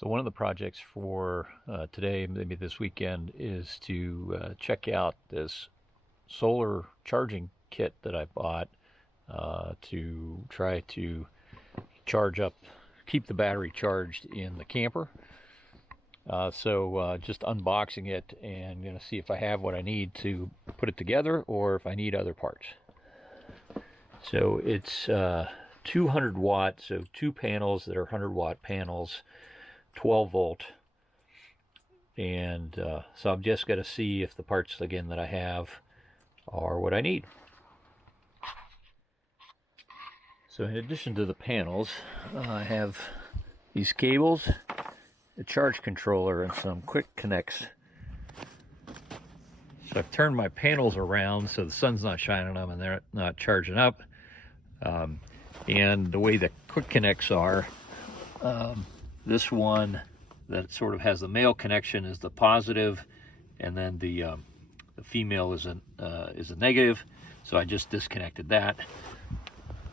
So one of the projects for today, maybe this weekend, is to check out this solar charging kit that I bought to try to charge up, keep the battery charged in the camper. So just unboxing it and going to see if I have what I need to put it together or if I need other parts. So it's 200 watt, so two panels that are 100-watt panels, 12 volt. And so I've just got to see if the parts, again, that I have are what I need. So in addition to the panels, I have these cables, a charge controller, and some quick connects. So I've turned my panels around so the sun's not shining on them and they're not charging up. And the way the quick connects are, this one that sort of has the male connection is the positive, and then the female is a negative. So I just disconnected that.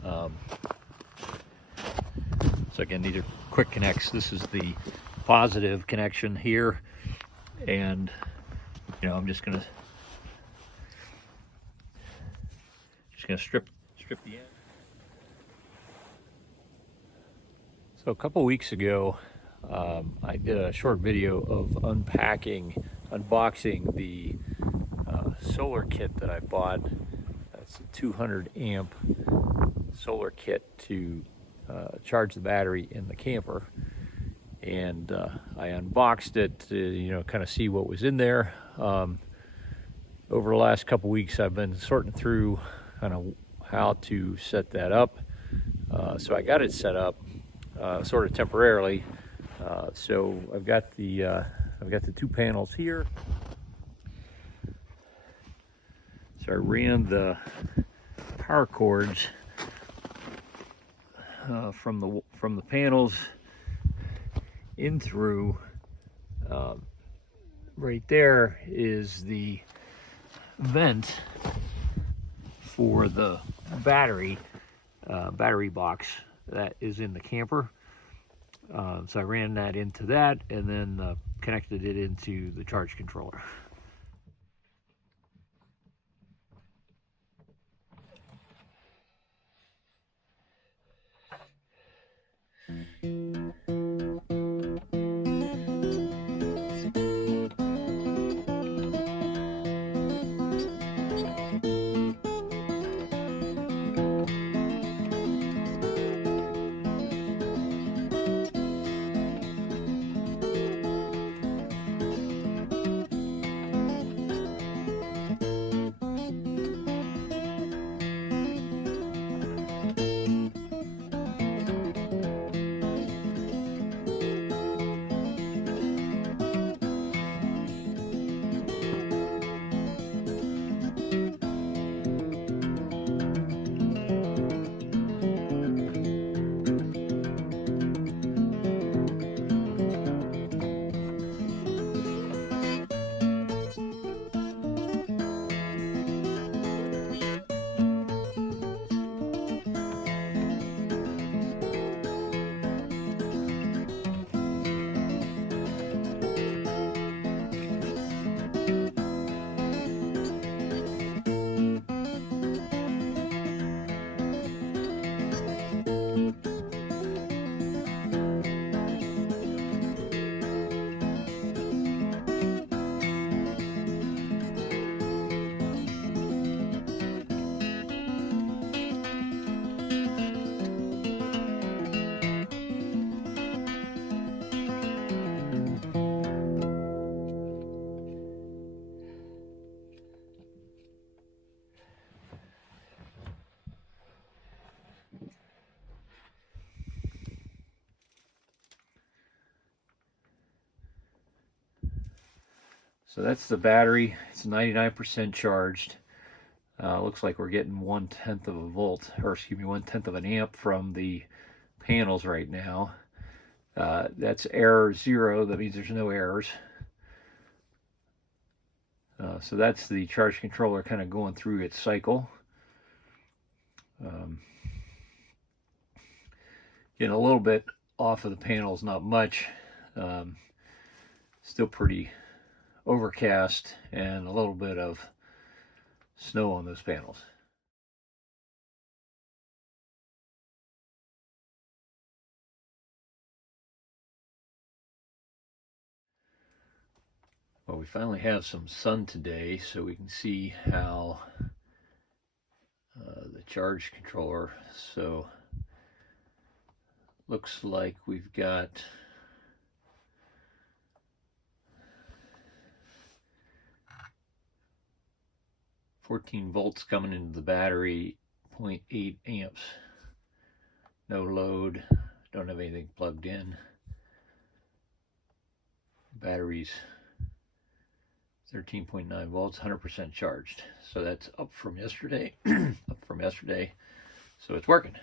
So again, these are quick connects. This is the positive connection here, and I'm just gonna strip the end. So a couple weeks ago, I did a short video of unboxing the solar kit that I bought. That's a 200 amp solar kit to charge the battery in the camper. And I unboxed it to kind of see what was in there. Over the last couple weeks, I've been sorting through kind of how to set that up. So I got it set up sort of temporarily. So I've got the two panels here. So I ran the power cords from the panels in through. Right there is the vent for the battery box that is in the camper. So I ran that into that and then connected it into the charge controller. So that's the battery. It's 99% charged. Looks like we're getting 1/10 of a volt, or excuse me, 1/10 of an amp from the panels right now. That's error 0. That means there's no errors. So that's the charge controller kind of going through its cycle. Getting a little bit off of the panels, not much. Still pretty overcast and a little bit of snow on those panels. Well, we finally have some sun today, so we can see how the charge controller, so looks like we've got 14 volts coming into the battery, 0.8 amps. No load, don't have anything plugged in. Battery's 13.9 volts, 100% charged. So that's up from yesterday, so it's working.